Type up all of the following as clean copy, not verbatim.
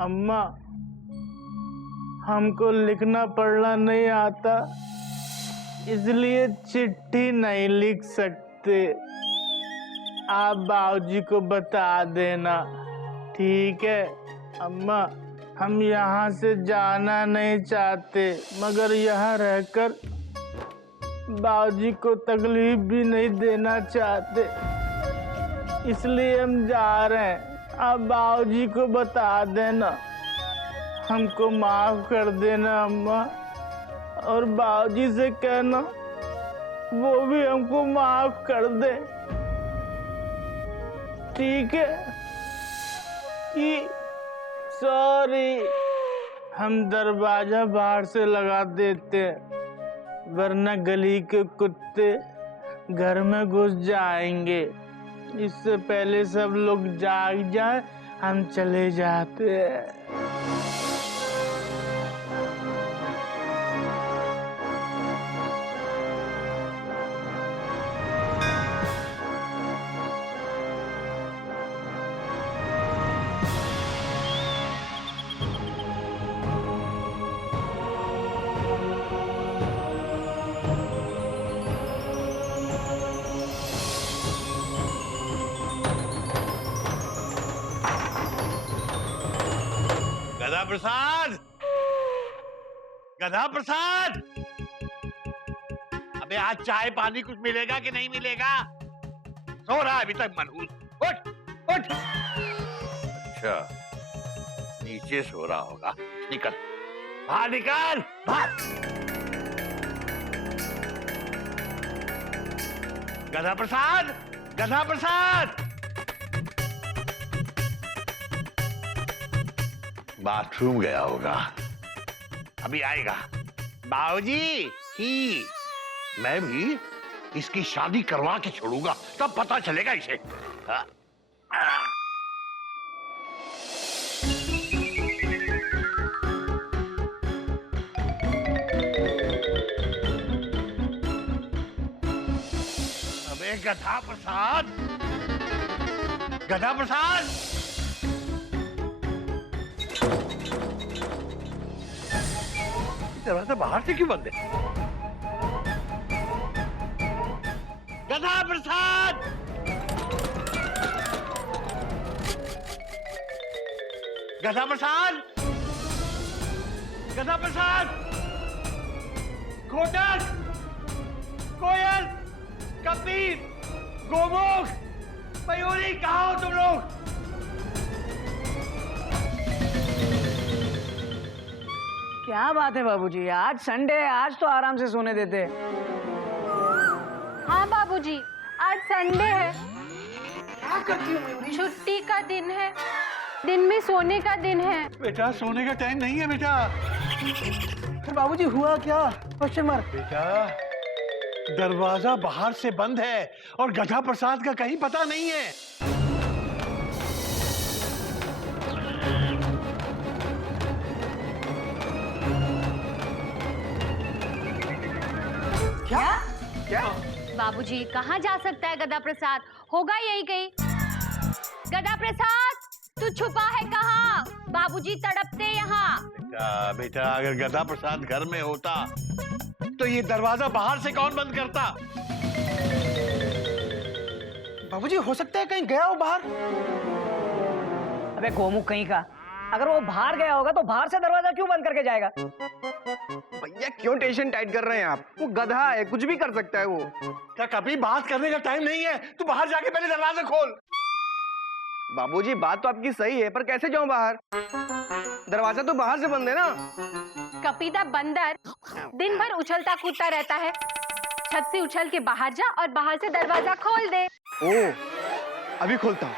अम्मा, हमको लिखना पढ़ना नहीं आता, इसलिए चिट्ठी नहीं लिख सकते। आप बाबूजी को बता देना, ठीक है? अम्मा, हम यहाँ से जाना नहीं चाहते, मगर यहाँ रहकर बाबूजी को तकलीफ भी नहीं देना चाहते, इसलिए हम जा रहे हैं। आप बाबूजी को बता देना, हमको माफ कर देना अम्मा, और बाबूजी से कहना वो भी हमको माफ कर दे, ठीक है? कि सॉरी, हम दरवाजा बाहर से लगा देते, वरना गली के कुत्ते घर में घुस जाएंगे। इससे पहले सब लोग जाग जाए, हम चले जाते हैं। गधा प्रसाद, गधा प्रसाद, अबे आज चाय पानी कुछ मिलेगा कि नहीं मिलेगा? सो रहा है अभी तक मनहूस। उठ उठ। अच्छा, नीचे सो रहा होगा। निकल बाहर, निकल बाहर। गधा प्रसाद, गधा प्रसाद, बाथरूम गया होगा, अभी आएगा। बाबूजी ही, मैं भी इसकी शादी करवा के छोड़ूंगा, तब पता चलेगा इसे। अबे गधा प्रसाद, गधा प्रसाद, दरवाजा बाहर से क्यों बंद है? गधा प्रसाद, गधा प्रसाद, गधा प्रसाद, घोटन, कोयल, कपीर, गोमुख, मयूरी, कहाँ हो तुम लोग? क्या बात है बाबूजी, आज संडे है, आज तो आराम से सोने देते। हाँ बाबूजी, आज संडे है। क्या करती हो मयूरी? छुट्टी का दिन है, दिन में सोने का दिन है। बेटा सोने का टाइम नहीं है बेटा। फिर बाबूजी हुआ क्या? Question mark. बेटा दरवाजा बाहर से बंद है और गधा प्रसाद का कहीं पता नहीं है। क्या? क्या? बाबूजी कहाँ जा सकता है गधा प्रसाद? होगा यही कहीं। गधा प्रसाद, तू छुपा है कहाँ? बाबूजी तड़पते यहाँ। बेटा बेटा, अगर गधा प्रसाद घर में होता तो ये दरवाजा बाहर से कौन बंद करता? बाबूजी हो सकता है कहीं गया हो बाहर। अबे गोमुख कहीं का, अगर वो बाहर गया होगा तो बाहर से दरवाजा क्यों बंद करके जाएगा? भैया क्यों टेंशन टाइट कर रहे हैं आप? वो गधा है, कुछ भी कर सकता है वो। क्या कभी बात करने का टाइम नहीं है? तू बाहर जाके पहले दरवाजा खोल। बाबूजी बात तो आपकी सही है, पर कैसे जाऊं बाहर? दरवाजा तो बाहर से बंद है ना। कपीदा बंदर दिन भर उछलता कूदता रहता है। छत से उछल के बाहर जा और बाहर से दरवाजा खोल दे। ओ, अभी खोलता हूँ।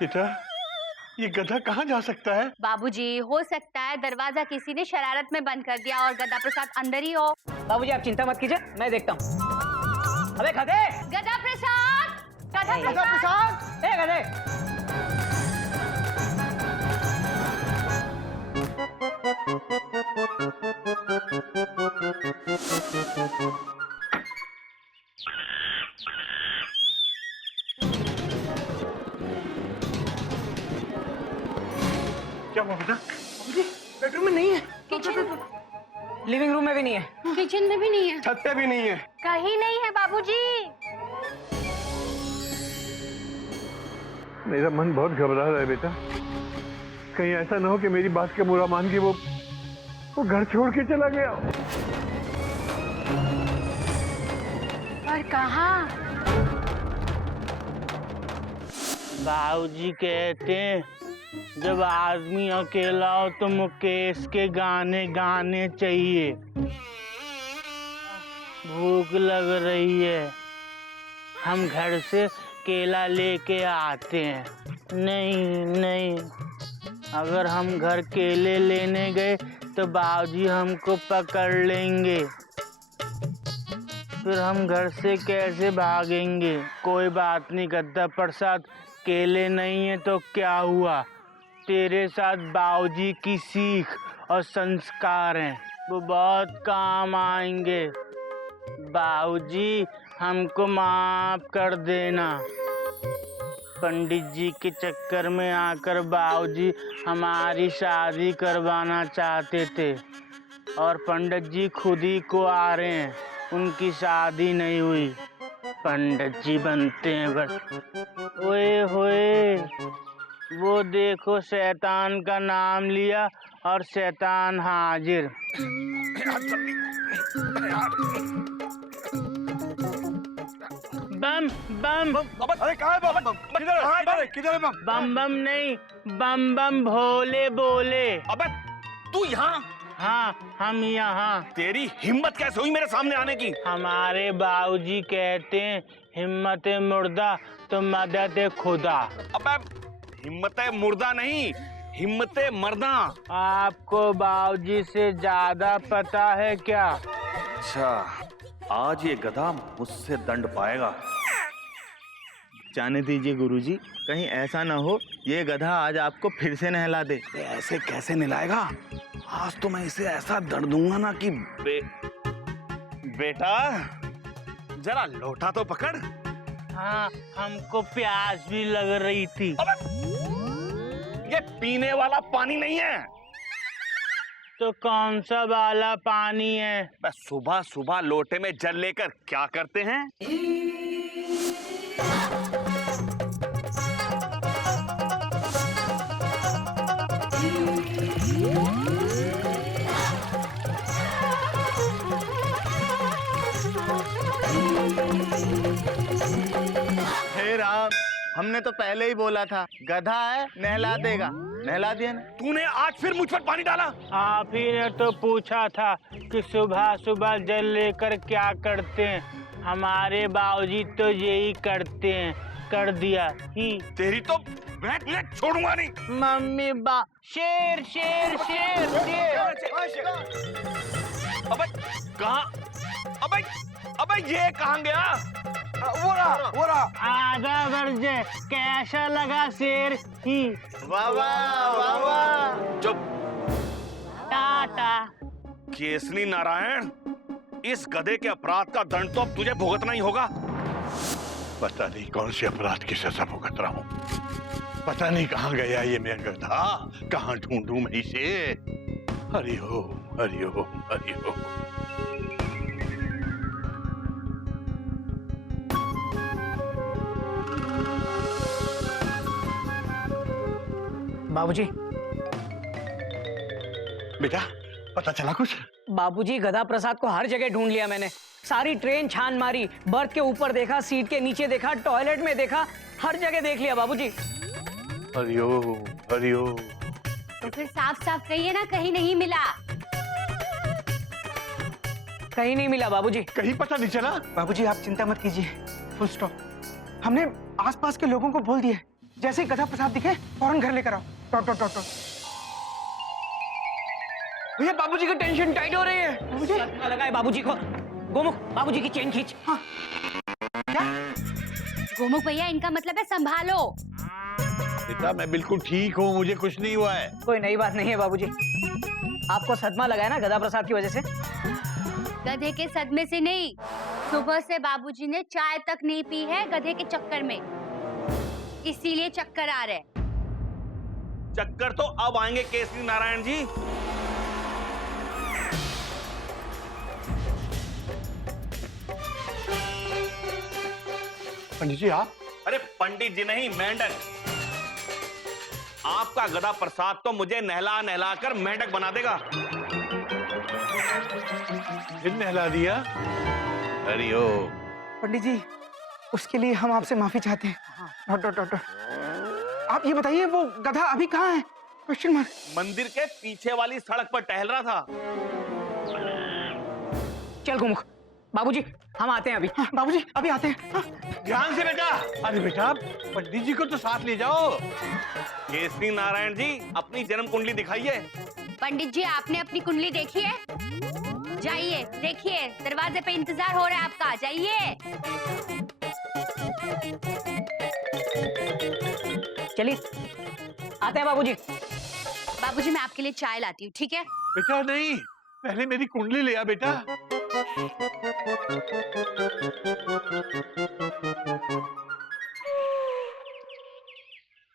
बेटा ये गधा कहाँ जा सकता है? बाबूजी हो सकता है दरवाजा किसी ने शरारत में बंद कर दिया और गधा प्रसाद अंदर ही हो। बाबूजी आप चिंता मत कीजिए, मैं देखता हूँ। अबे गधे! गधा प्रसाद, गधा प्रसाद, ए गधे! क्या हुआ बेटा? बेडरूम में नहीं है, किचन लिविंग रूम में भी नहीं है, किचन में भी नहीं है, छत पे भी नहीं है। कहीं नहीं है बाबूजी। मेरा मन बहुत घबरा रहा है बेटा। कहीं ऐसा ना हो कि मेरी बात का बुरा मान के वो घर छोड़ के चला गया। और कहाँ? बाबूजी कहते हैं जब आदमी अकेला हो तो मुकेश के गाने गाने चाहिए। भूख लग रही है, हम घर से केला लेके आते हैं। नहीं नहीं, अगर हम घर केले लेने गए तो बाबूजी हमको पकड़ लेंगे, फिर हम घर से कैसे भागेंगे? कोई बात नहीं गद्दा प्रसाद, केले नहीं है तो क्या हुआ, तेरे साथ बाबूजी की सीख और संस्कार हैं, वो बहुत काम आएंगे। बाबूजी हमको माफ कर देना। पंडित जी के चक्कर में आकर बाबूजी हमारी शादी करवाना चाहते थे और पंडित जी खुद ही को आ रहे हैं, उनकी शादी नहीं हुई। पंडित जी बनते हैं बस। ओए होए, वो देखो शैतान का नाम लिया और शैतान हाजिर। बम बम, अरे कहाँ है बम? किधर है बम? बम बम नहीं, बम बम भोले बोले। अबे तू यहाँ? हाँ, हम यहाँ। तेरी हिम्मत कैसे हुई मेरे सामने आने की? हमारे बाबूजी कहते हैं हिम्मत मुर्दा तो मदद खुदा। अबे हिम्मत मुर्दा नहीं, हिम्मत मर्दा। आपको बाबूजी से ज्यादा पता है क्या? अच्छा, आज ये गधा मुझसे दंड पाएगा। जाने दीजिए गुरुजी, कहीं ऐसा ना हो ये गधा आज आपको फिर से नहला दे। ऐसे कैसे नहलाएगा? आज तो मैं इसे ऐसा दंड दूंगा ना कि बेटा जरा लोटा तो पकड़। हाँ, हमको प्यास भी लग रही थी। ये पीने वाला पानी नहीं है। तो कौन सा वाला पानी है? बस सुबह सुबह लोटे में जल लेकर क्या करते हैं? हे राम, हमने तो पहले ही बोला था गधा है नहला देगा, नहला दिया ना। तूने आज फिर मुझ पर पानी डाला। आप ही ने तो पूछा था कि सुबह सुबह जल लेकर क्या करते हैं। हमारे बाबूजी तो यही करते हैं, कर दिया ही। तेरी तो मैं छोड़ूंगा नहीं। मम्मी बा शेर शेर शेर शेर। अबे कहाँ? अबे ये कहाँ गया? वो रहा। आधा वर्ज कैसा लगा शेर ही? वाह वाह वाह वाह। चुप। टाटा। केसरी नारायण, इस गधे के अपराध का दंड तो अब तुझे भुगतना ही होगा। पता नहीं कौन से अपराध की सजा भुगत रहा हूँ। पता नहीं कहाँ गया ये मेरा गधा, कहाँ ढूंढूं मैं इसे। हरि ओम हरि ओम हरि ओम। बाबूजी, बेटा पता चला कुछ? बाबूजी गधा प्रसाद को हर जगह ढूंढ लिया मैंने। सारी ट्रेन छान मारी, बर्थ के ऊपर देखा, सीट के नीचे देखा, टॉयलेट में देखा, हर जगह देख लिया बाबूजी। हरि ओम हरि ओम। तो फिर साफ साफ कहिए ना, कहीं नहीं मिला। कहीं नहीं मिला बाबूजी। कहीं पता नहीं चला? बाबूजी आप चिंता मत कीजिए, फुल स्टॉप। हमने आसपास के लोगों को बोल दिया, जैसे ही गधा प्रसाद दिखे फौरन घर लेकर आओ। Taught taught taught. भैया बाबूजी की टेंशन टाइट हो रही है। बाबूजी लगाए बाबूजी को। गोमुख, बाबूजी की चेन खींच। हाँ। गोमुख भैया, इनका मतलब है संभालो। बेटा मैं बिल्कुल ठीक हूँ, मुझे कुछ नहीं हुआ है। कोई नई बात नहीं है बाबूजी। आपको सदमा लगा है ना गधा प्रसाद की वजह से। गधे के सदमे से नहीं, सुबह से बाबूजी ने चाय तक नहीं पी है गधे के चक्कर में, इसीलिए चक्कर आ रहे। चक्कर तो अब आएंगे केसरी नारायण जी। पंडित जी आप? अरे पंडित जी नहीं, मेंढक। आपका गदा प्रसाद तो मुझे नहला नहला कर मेंढक बना देगा। फिर नहला दिया? अरे ओ पंडित जी, उसके लिए हम आपसे माफी चाहते हैं। डॉक्टर, आप ये बताइए वो गधा अभी कहाँ है? Question mark. मंदिर के पीछे वाली सड़क पर टहल रहा था। चल गुमुख, बाबूजी हम आते हैं अभी। हाँ, बाबूजी अभी आते हैं। हाँ। ध्यान से बेटा। अरे बेटा पंडित जी को तो साथ ले जाओ। केसरी नारायण जी अपनी जन्म कुंडली दिखाइए। पंडित जी आपने अपनी कुंडली देखी है? जाइए देखिए, दरवाजे पे इंतजार हो रहा है आपका, जाइए। चलिए आते हैं बाबूजी। बाबूजी मैं आपके लिए चाय लाती हूँ, ठीक है? बेटा नहीं, पहले मेरी कुंडली ले आ बेटा।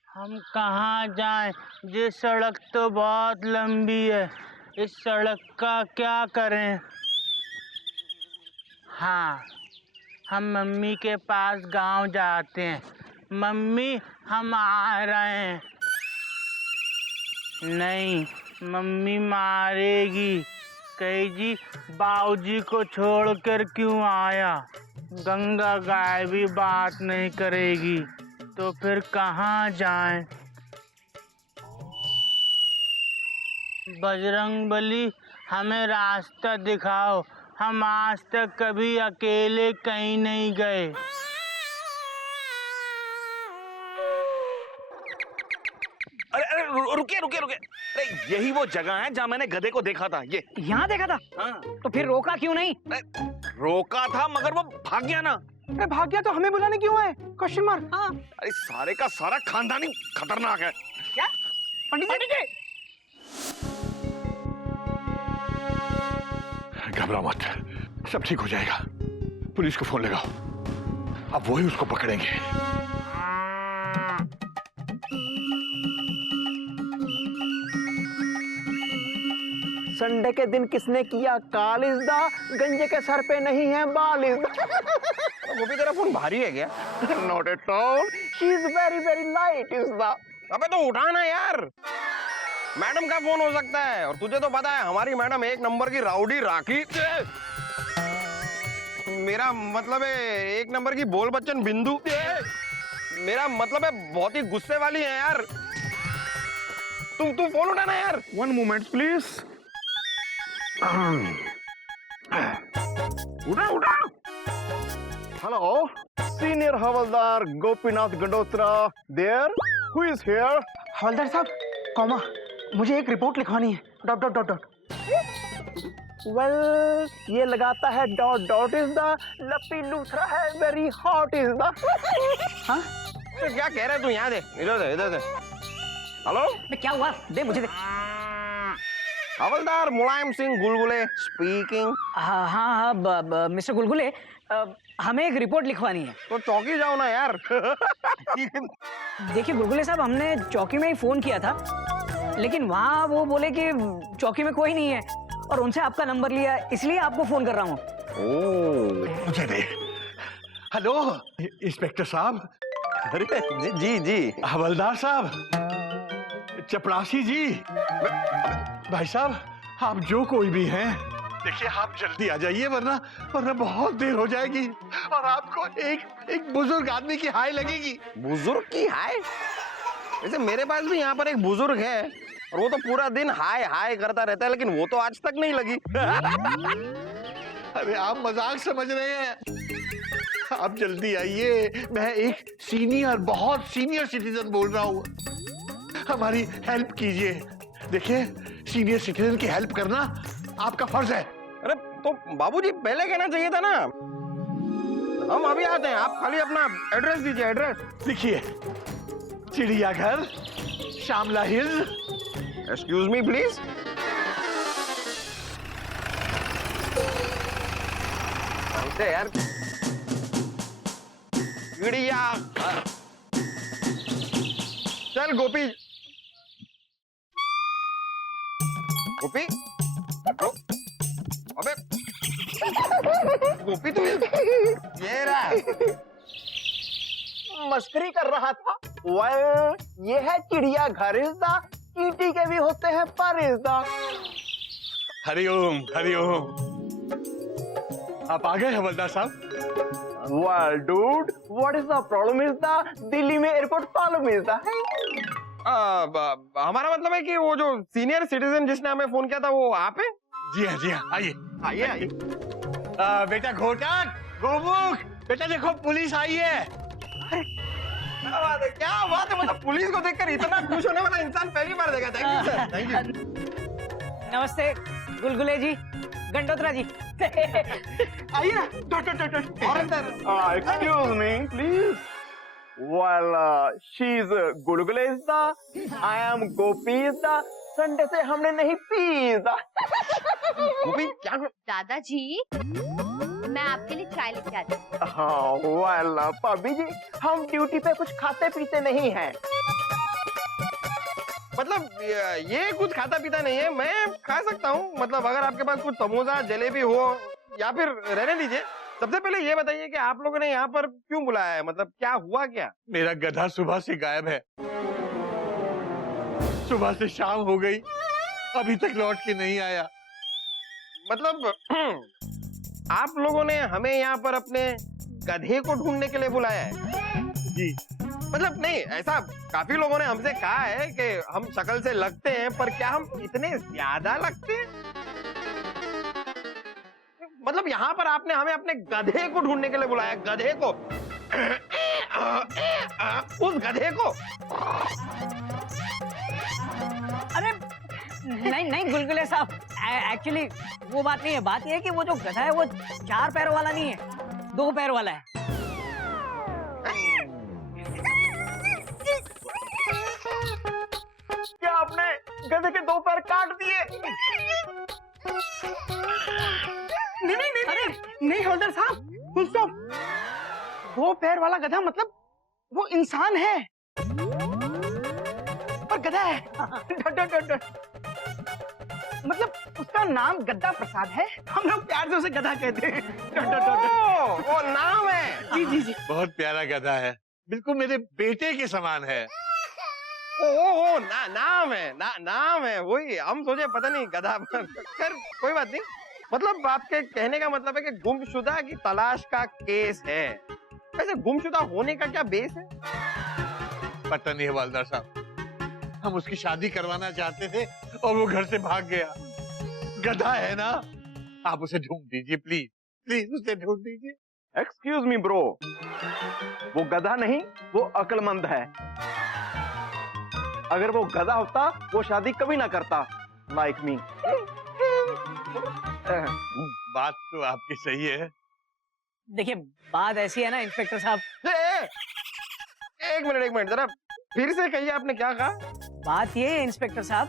हम कहाँ जाएं? ये सड़क तो बहुत लंबी है, इस सड़क का क्या करें? हाँ, हम मम्मी के पास गांव जाते हैं। मम्मी हम आ रहे हैं। नहीं, मम्मी मारेगी। कहेगी बाबूजी को छोड़कर क्यों आया? गंगा गाय भी बात नहीं करेगी, तो फिर कहाँ जाएं? बजरंगबली हमें रास्ता दिखाओ, हम आज तक कभी अकेले कहीं नहीं गए। अरे अरे रुकिए रुकिए रुकिए। अरे यही वो जगह है जहाँ मैंने गधे को देखा था। ये यहाँ देखा था? हाँ। तो फिर रोका क्यों नहीं? रोका था मगर वो भाग गया ना। अरे भाग गया तो हमें बुलाने क्यों आए? Question mark. हाँ। अरे सारे का सारा खानदानी खतरनाक है। क्या पंडित जी? घबरा मत, सब ठीक हो जाएगा। पुलिस को फोन लगाओ, अब वही उसको पकड़ेंगे। संडे के दिन किसने किया काल इज़दा, गंजे के सर पे नहीं है बाल इज़दा। वो भी तेरा फोन भारी है क्या? Not at all, she is very very light इज़दा। अबे तो उठाना यार, मैडम का फोन हो सकता है। और तुझे तो पता है हमारी मैडम एक नंबर की राउडी राखी। मेरा मतलब है एक नंबर की बोल बच्चन बिंदु। मेरा मतलब है बहुत ही गुस्से वाली है यार। तू फोन उठाना यार। One moment please. उठा। Hello, senior havaldar Gopinath Gadotra there, who is here? Havaldar sahab, comma, मुझे एक रिपोर्ट लिखवानी है। Dot dot dot dot. Well, ये लगाता है डॉट डॉट इज द लपी लूथरा है वेरी हॉट इज द। हाँ, तो क्या कह रहा है तू? यहाँ दे, इधर दे। हेलो, क्या हुआ? दे मुझे दे। हवलदार मुलायम सिंह गुलगुले स्पीकिंग। हाँ मिस्टर गुलगुले, हमें एक रिपोर्ट लिखवानी है। तो चौकी जाओ ना यार। देखिए गुलगुले साहब, हमने चौकी में ही फोन किया था, लेकिन वहाँ वो बोले कि चौकी में कोई नहीं है और उनसे आपका नंबर लिया, इसलिए आपको फोन कर रहा हूँ। मुझे दे। हेलो इंस्पेक्टर साहब। अरे जी हवलदार साहब, चपरासी जी, भाई साहब, आप जो कोई भी हैं, देखिए आप जल्दी आ जाइए, वरना बहुत देर हो जाएगी और आपको एक बुजुर्ग आदमी की हाय लगेगी। बुजुर्ग की हाय? वैसे मेरे पास भी यहाँ पर एक बुजुर्ग है और वो तो पूरा दिन हाय हाय करता रहता है, लेकिन वो तो आज तक नहीं लगी। अरे आप मजाक समझ रहे हैं। आप जल्दी आइए, मैं एक सीनियर, बहुत सीनियर सिटीजन बोल रहा हूँ, हमारी हेल्प कीजिए। देखिए, सीनियर सिटीजन की हेल्प करना आपका फर्ज है। अरे तो बाबूजी पहले कहना चाहिए था ना। हम अभी आते हैं, आप खाली अपना एड्रेस दीजिए। एड्रेस लिखिए, चिड़ियाघर, Shyamla Hills. Excuse me please. यार चिड़िया, चल गोपी, गोपी अबे गोपी तू ये रहा मस्करी कर रहा था। ये है चिड़ियाघर इज़दा, चींटी के भी होते हैं पर इज़दा। हरिओम हरिओम। आप आ गए हवलदार साहब? Well, dude, what is the problem is the Delhi में एयरपोर्ट प्रॉब्लम is the हमारा मतलब है कि वो जो सीनियर सिटीजन जिसने हमें फोन किया था वो आप हैं? जी हाँ आइए। आइए आइए। बेटा घोटक, गोमुख, बेटा देखो पुलिस आई है। क्या बात है, मतलब पुलिस को देखकर इतना खुश होने वाला इंसान पहली बार देखा। Thank you sir, thank you. नमस्ते गुलगुले जी, गंडोत्रा जी। आइए ना। और अंदर। Excuse me, please. Well, she's गुलगुले इज़दा, I am गोपी इज़दा। संडे से हमने नहीं पी इज़दा। गोपी क्या? दादाजी, मैं आपके लिए चाय लेके आती हूँ। हाँ, well, भाभी जी, हम ड्यूटी पे कुछ खाते पीते नहीं हैं। मतलब ये कुछ खाता पीता नहीं है, मैं खा सकता हूँ। मतलब अगर आपके पास कुछ समोसा जलेबी हो या फिर रहने दीजिए। सबसे पहले ये बताइए कि आप लोगों ने यहाँ पर क्यों बुलाया है, मतलब क्या हुआ क्या? मेरा गधा सुबह से गायब है। सुबह से शाम हो गई, अभी तक लौट के नहीं आया। मतलब आप लोगों ने हमें यहाँ पर अपने गधे को ढूंढने के लिए बुलाया है? जी। मतलब नहीं, ऐसा काफी लोगों ने हमसे कहा है कि हम शक्ल से लगते हैं, पर क्या हम इतने ज्यादा लगते हैं? मतलब यहाँ पर आपने हमें अपने गधे को ढूंढने के लिए बुलाया, गधे को। उस गधे को। अरे नहीं गुलगुले साहब, एक्चुअली वो बात नहीं है। बात ये है कि वो जो गधा है वो 4 पैरों वाला नहीं है, 2 पैर वाला है। क्या आपने गधे के 2 पैर काट दिए? नहीं हवलदार साहब, फुल स्टॉप। 2 पैर वाला गधा मतलब वो इंसान है और गधा है। मतलब उसका नाम गद्दा प्रसाद है, हम लोग प्यार से उसे गधा कहते हैं। वो नाम है। जी। बहुत प्यारा गधा है, बिल्कुल मेरे बेटे के समान है। नाम है, नाम है वही। हम सोचे पता नहीं गधा। खैर कोई बात नहीं। मतलब आपके कहने का मतलब है कि गुमशुदा की तलाश का केस है। वैसे गुमशुदा होने का क्या बेस है? पता नहीं हवलदार साहब, हम उसकी शादी करवाना चाहते थे और वो घर से भाग गया। गधा है ना, आप उसे ढूंढ दीजिए प्लीज, प्लीज उसे ढूंढ दीजिए। एक्सक्यूज मी ब्रो, वो गधा नहीं, वो अक्लमंद है। अगर वो गधा होता वो शादी कभी ना करता, लाइक मी। बात तो आपकी सही है। देखिए बात ऐसी है ना इंस्पेक्टर साहब। एक मिनट जरा फिर से कहिए, आपने क्या कहा? बात ये है इंस्पेक्टर साहब।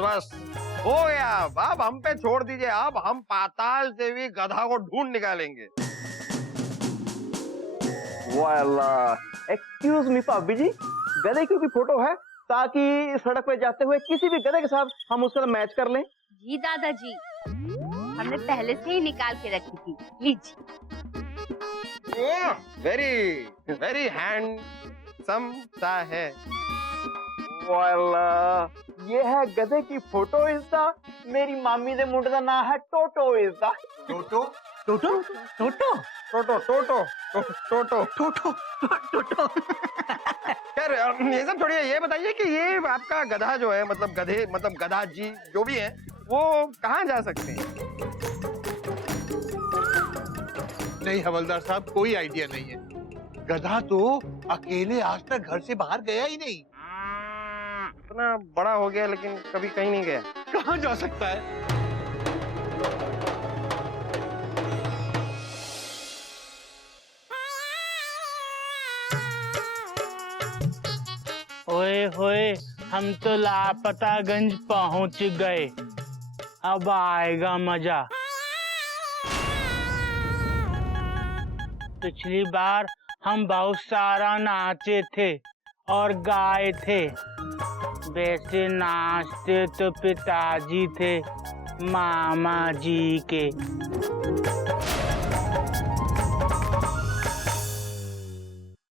बस हो गया। अब हम पे छोड़ दीजिए। अब हम पाताल से भी गधा को ढूंढ निकालेंगे। एक्सक्यूज मी भाभी जी, गधे की भी फोटो है ताकि सड़क पे जाते हुए किसी भी गधे के साथ हम उसका मैच कर लें। जी दादाजी, हमने पहले से ही निकाल के रखी थी, लीजिए। वेरी हैंडसम सा है। ये है गधे की फोटो इसका। मेरी मामी दे मुंडे दा नाम है टोटो इसका। टोटो टोटो टोटो टोटो। खैर ये सब छोड़िए, ये बताइए कि ये आपका गधा जो है, मतलब गधे, मतलब गधा जी जो भी है, वो कहाँ जा सकते हैं? नहीं हवलदार साहब, कोई आइडिया नहीं है। गधा तो अकेले आज तक घर से बाहर गया ही नहीं। इतना बड़ा हो गया लेकिन कभी कहीं नहीं गया। कहाँ जा सकता है? ओए होए, हम तो लापतागंज पहुंच गए। अब आएगा मजा। पिछली बार हम बहुत सारा नाचे थे और गाय थे। वैसे नाचते तो पिताजी थे, मामा जी के।